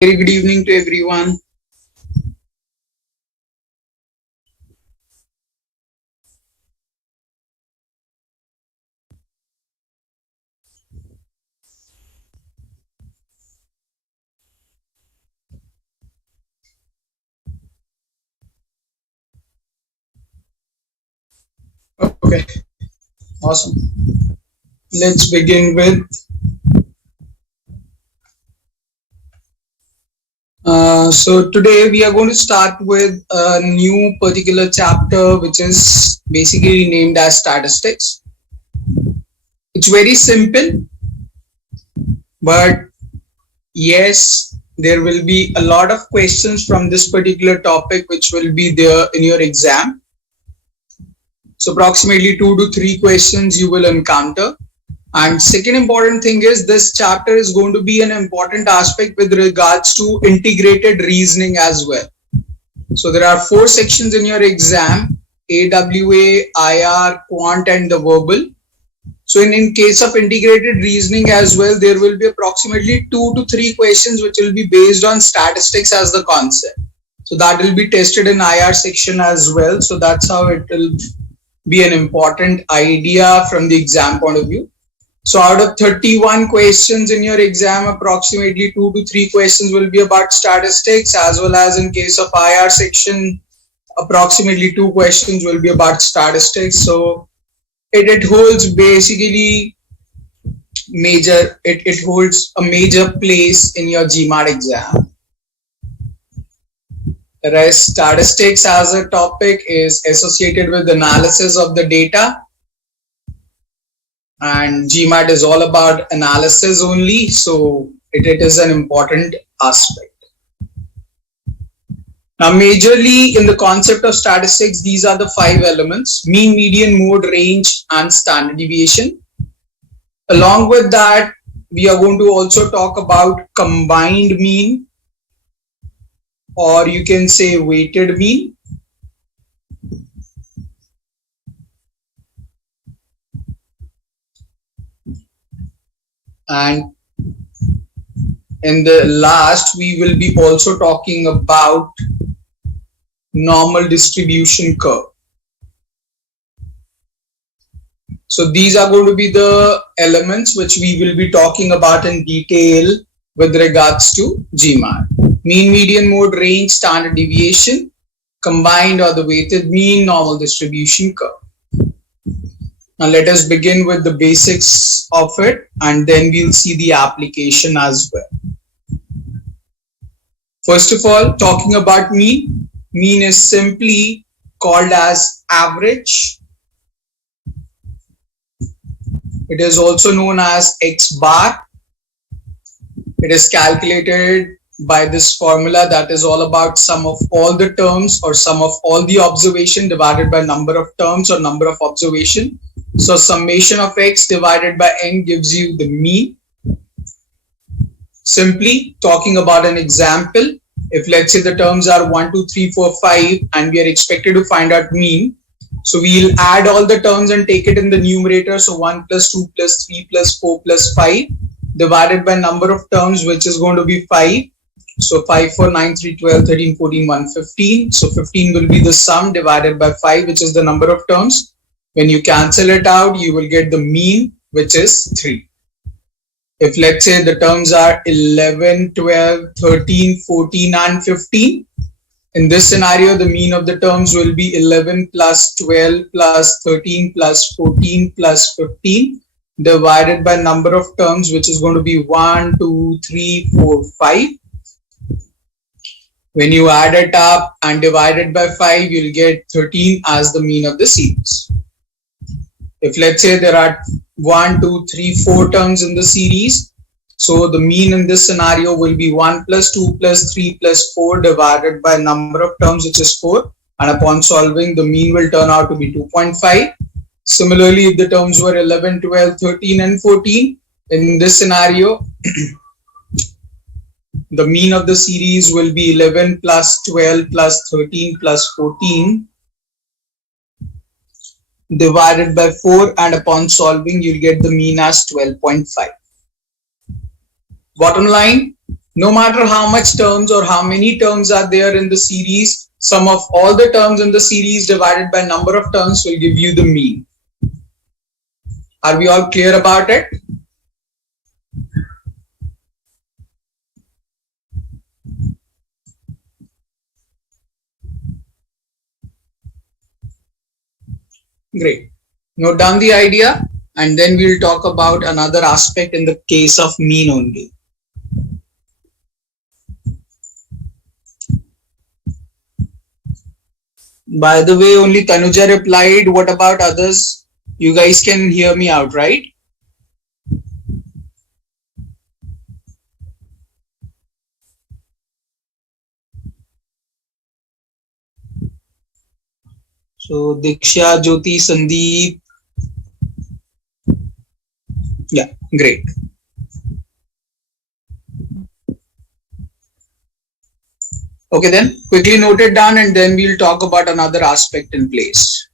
Very good evening to everyone. Okay, awesome. Let's begin with. So today we are going to start with a new particular chapter, which is basically named as statistics. It's very simple, but yes, there will be a lot of questions from this particular topic, which will be there in your exam. So approximately 2 to 3 questions you will encounter. And second important thing is this chapter is going to be an important aspect with regards to integrated reasoning as well. So there are 4 sections in your exam: AWA, IR, Quant, and the verbal. So in case of integrated reasoning as well, there will be approximately 2 to 3 questions which will be based on statistics as the concept. So that will be tested in IR section as well. So that's how it will be an important idea from the exam point of view. So out of 31 questions in your exam, approximately 2 to 3 questions will be about statistics, as well as in case of IR section, approximately 2 questions will be about statistics. So it holds basically it holds a major place in your GMAT exam. The rest, statistics as a topic is associated with analysis of the data, and GMAT is all about analysis only, so it is an important aspect. Now, majorly in the concept of statistics, these are the 5 elements: mean, median, mode, range, and standard deviation. Along with that, we are going to also talk about combined mean, or you can say weighted mean. And in the last, we will be also talking about normal distribution curve. So these are going to be the elements which we will be talking about in detail with regards to GMAT. Mean, median, mode, range, standard deviation, combined or the weighted mean, normal distribution curve. Now let us begin with the basics of it, and then we'll see the application as well. First of all, talking about mean, mean is simply called as average. It is also known as X bar. It is calculated by this formula that is all about sum of all the terms or sum of all the observation divided by number of terms or number of observation. So summation of X divided by N gives you the mean. Simply talking about an example, if let's say the terms are 1, 2, 3, 4, 5 and we are expected to find out mean, so we'll add all the terms and take it in the numerator. So 1 plus 2 plus 3 plus 4 plus 5 divided by number of terms, which is going to be 5. So 5, 4, 9, 3, 12, 13, 14, 1, 15. So 15 will be the sum divided by 5, which is the number of terms. When you cancel it out, you will get the mean, which is 3. If let's say the terms are 11, 12, 13, 14 and 15, in this scenario, the mean of the terms will be 11 plus 12 plus 13 plus 14 plus 15 divided by number of terms, which is going to be 1, 2, 3, 4, 5. When you add it up and divide it by 5, you'll get 13 as the mean of the series. If let's say there are 1, 2, 3, 4 terms in the series, so the mean in this scenario will be 1 plus 2 plus 3 plus 4 divided by number of terms, which is 4. And upon solving, the mean will turn out to be 2.5. Similarly, if the terms were 11, 12, 13 and 14, in this scenario, the mean of the series will be 11 plus 12 plus 13 plus 14 divided by 4, and upon solving, you'll get the mean as 12.5. Bottom line, No matter how much terms or how many terms are there in the series, sum of all the terms in the series divided by number of terms will give you the mean. Are we all clear about it? Great. Note down the idea and then we'll talk about another aspect in the case of mean only. By the way, only Tanuja replied. What about others? You guys can hear me out, right? So Diksha, Jyoti, Sandeep. Yeah, great. Okay, then quickly note it down and then we'll talk about another aspect in place.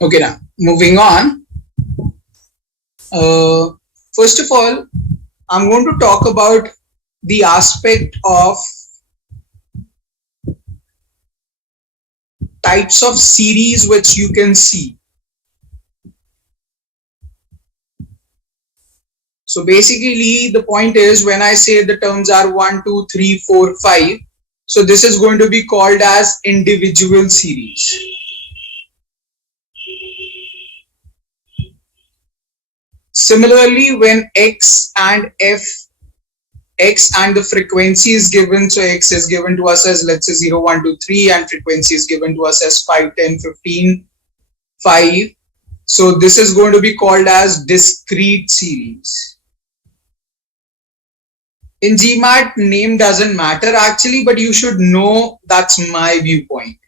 Okay, now moving on. Uh, First of all, I'm going to talk about the aspect of types of series which you can see. So basically the point is when I say the terms are 1, 2, 3, 4, 5, so this is going to be called as individual series. Similarly, when x and the frequency is given, so x is given to us as let's say 0, 1, 2, 3 and frequency is given to us as 5, 10, 15, 5. So this is going to be called as discrete series. In GMAT, name doesn't matter actually, but you should know that's my viewpoint.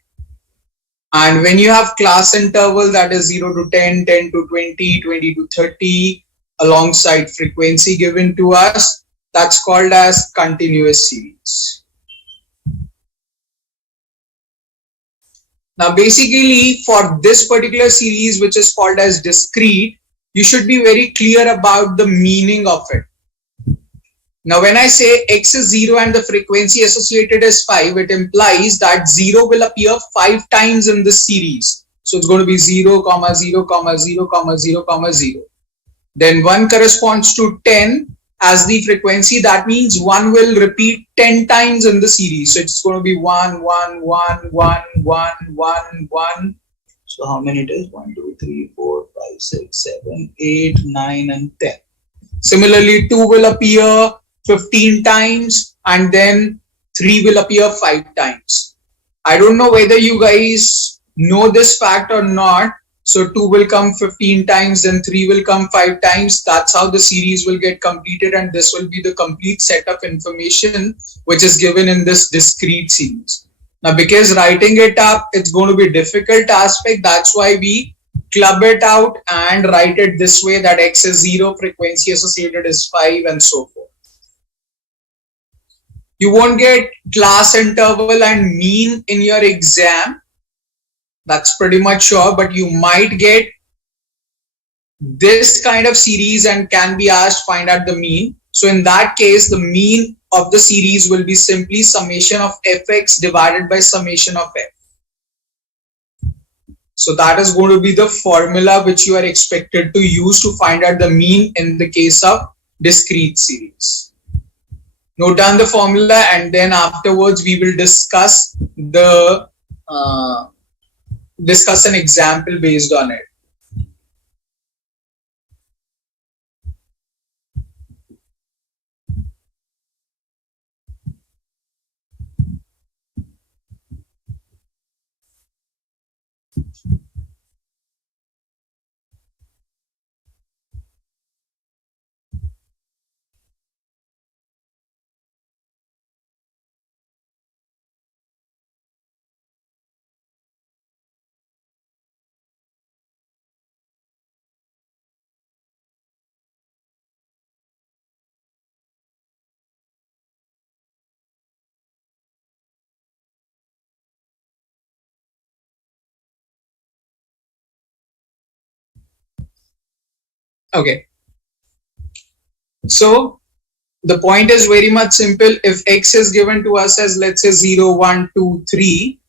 And when you have class interval that is 0 to 10, 10 to 20, 20 to 30 alongside frequency given to us, that's called as continuous series. Now basically for this particular series which is called as discrete, you should be very clear about the meaning of it. Now when I say x is 0 and the frequency associated is 5, it implies that 0 will appear 5 times in this series. So it's going to be 0, 0, 0, 0, 0, 0. Then 1 corresponds to 10 as the frequency. That means 1 will repeat 10 times in the series. So it's going to be 1, 1, 1, 1, 1, 1, 1. So how many it is? 1, 2, 3, 4, 5, 6, 7, 8, 9 and 10. Similarly, 2 will appear 15 times and then 3 will appear 5 times. I don't know whether you guys know this fact or not. So 2 will come 15 times, then 3 will come 5 times. That's how the series will get completed and this will be the complete set of information which is given in this discrete series. Now because writing it up, it's going to be a difficult aspect. That's why we club it out and write it this way, that x is 0, frequency associated is 5 and so forth. You won't get class interval and mean in your exam. That's pretty much sure, but you might get this kind of series and can be asked find out the mean. So in that case, the mean of the series will be simply summation of fx divided by summation of f. So that is going to be the formula which you are expected to use to find out the mean in the case of discrete series. Note down the formula and then afterwards we will discuss the discuss an example based on it. Okay. So the point is very much simple. If X is given to us as, let's say, 0, 1, 2, 3,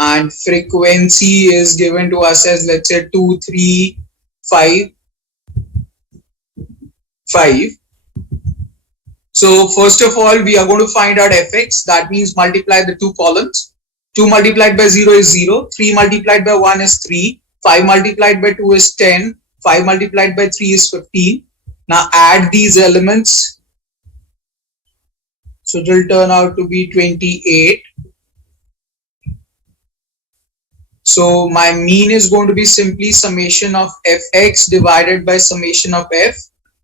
and frequency is given to us as, let's say, 2, 3, 5, 5. So first of all, we are going to find out fx. That means multiply the two columns. 2 multiplied by 0 is 0. 3 multiplied by 1 is 3. 5 multiplied by 2 is 10. 5 multiplied by 3 is 15. Now add these elements. So it will turn out to be 28. So my mean is going to be simply summation of fx divided by summation of f.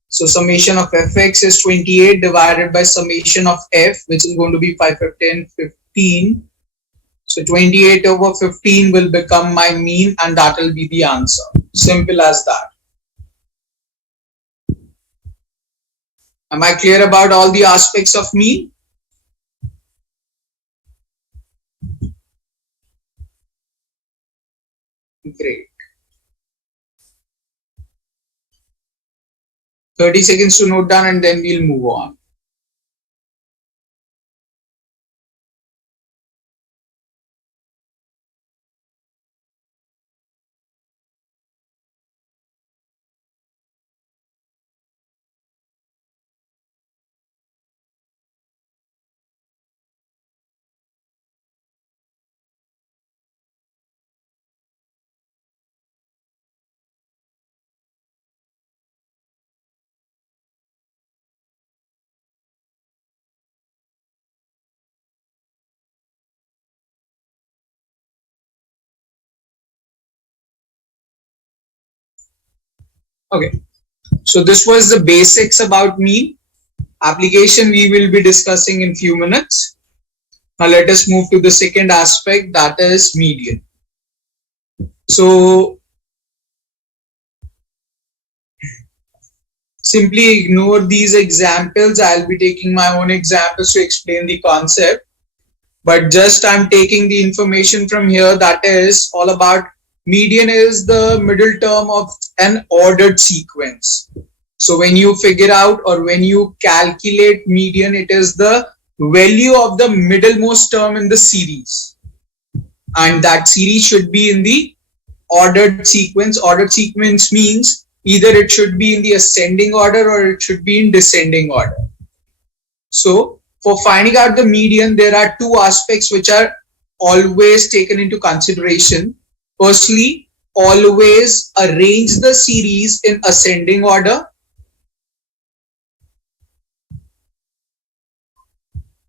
So summation of fx is 28 divided by summation of f, which is going to be 5, 10, 15. So 28 over 15 will become my mean, and that will be the answer. Simple as that. Am I clear about all the aspects of mean? Great. 30 seconds to note down, and then we'll move on. Okay. So this was the basics about mean. Application we will be discussing in few minutes. Now let us move to the second aspect, that is median. So simply ignore these examples. I'll be taking my own examples to explain the concept. But just I'm taking the information from here, that is all about median is the middle term of an ordered sequence. So when you figure out or when you calculate median, it is the value of the middlemost term in the series. And that series should be in the ordered sequence. Ordered sequence means either it should be in the ascending order or it should be in descending order. So for finding out the median, there are two aspects which are always taken into consideration. Firstly, always arrange the series in ascending order.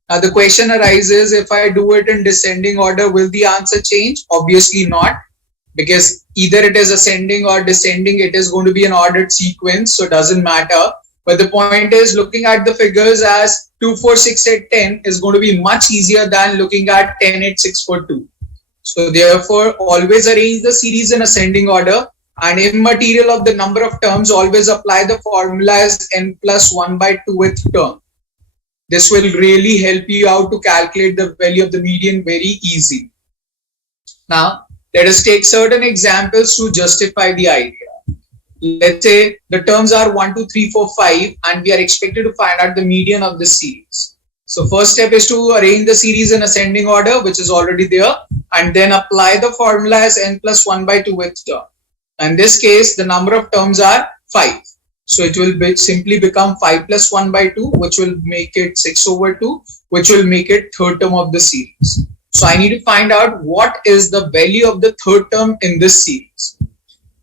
Now the question arises, if I do it in descending order, will the answer change? Obviously not, because either it is ascending or descending, it is going to be an ordered sequence, so it doesn't matter. But the point is, looking at the figures as 2, 4, 6, 8, 10 is going to be much easier than looking at 10, 8, 6, 4, 2. So therefore, always arrange the series in ascending order, and in material of the number of terms, always apply the formula as n plus 1 by 2th term. This will really help you out to calculate the value of the median very easy. Now, let us take certain examples to justify the idea. Let's say the terms are 1, 2, 3, 4, 5, and we are expected to find out the median of the series. So first step is to arrange the series in ascending order, which is already there, and then apply the formula as n plus 1 by 2th term. In this case, the number of terms are 5. So it will simply become 5 plus 1 by 2, which will make it 6 over 2, which will make it third term of the series. So I need to find out what is the value of the third term in this series.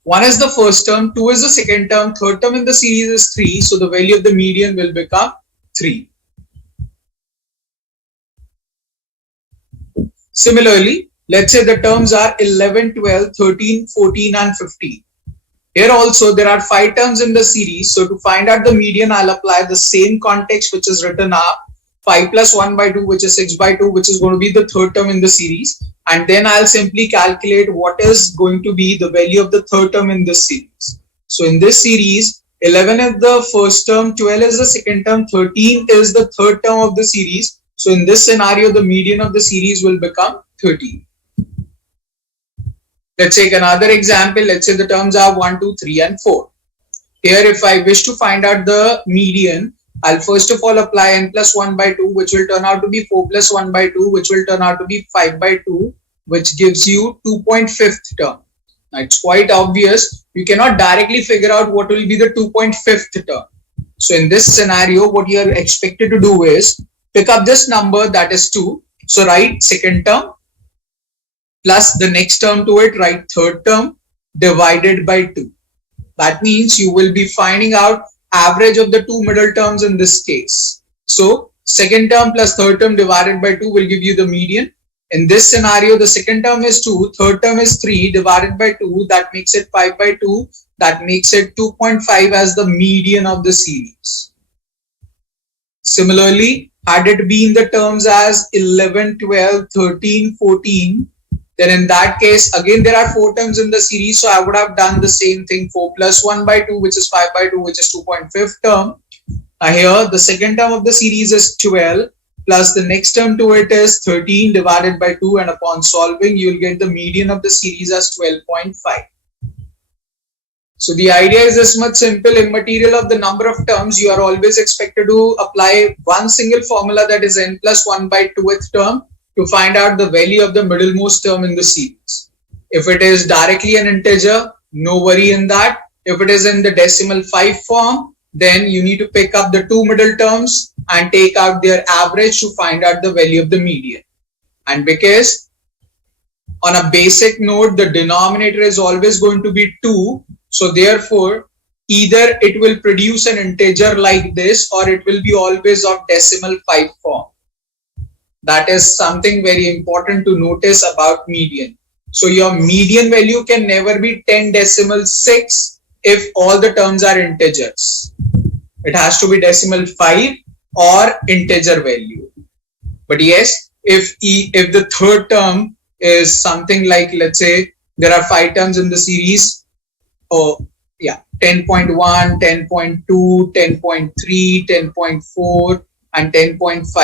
1 is the first term, 2 is the second term, third term in the series is 3. So the value of the median will become 3. Similarly, let's say the terms are 11, 12, 13, 14 and 15. Here also there are 5 terms in the series. So to find out the median, I'll apply the same context which is written up. 5 plus 1 by 2, which is 6 by 2, which is going to be the third term in the series. And then I'll simply calculate what is going to be the value of the third term in this series. So in this series, 11 is the first term, 12 is the second term, 13 is the third term of the series. So in this scenario, the median of the series will become 13. Let's take another example. Let's say the terms are 1, 2, 3 and 4. Here, if I wish to find out the median, I'll first of all apply n plus 1 by 2, which will turn out to be 4 plus 1 by 2, which will turn out to be 5 by 2, which gives you 2.5th term. Now, it's quite obvious. You cannot directly figure out what will be the 2.5th term. So in this scenario, what you are expected to do is pick up this number, that is 2. So write second term plus the next term to it, write third term divided by 2. That means you will be finding out average of the two middle terms in this case. So second term plus third term divided by 2 will give you the median. In this scenario, the second term is 2, third term is 3 divided by 2. That makes it 5 by 2. That makes it 2.5 as the median of the series. Similarly, had it been the terms as 11, 12, 13, 14, then in that case, again, there are 4 terms in the series. So I would have done the same thing, 4 plus 1 by 2, which is 5 by 2, which is 2.5th term. Now here, the second term of the series is 12, plus the next term to it is 13 divided by 2. And upon solving, you will get the median of the series as 12.5. So the idea is this much simple. In material of the number of terms, you are always expected to apply one single formula, that is n plus 1 by 2th term, to find out the value of the middlemost term in the series. If it is directly an integer, no worry in that. If it is in the decimal 5 form, then you need to pick up the two middle terms and take out their average to find out the value of the median. And because on a basic note, the denominator is always going to be 2. So therefore, either it will produce an integer like this, or it will be always of decimal 5 form. That is something very important to notice about median. So your median value can never be 10 decimal 6 if all the terms are integers. It has to be decimal 5 or integer value. But yes, if the third term is something like, let's say there are 5 terms in the series, 10.1, 10.2, 10.3, 10.4 and 10.5.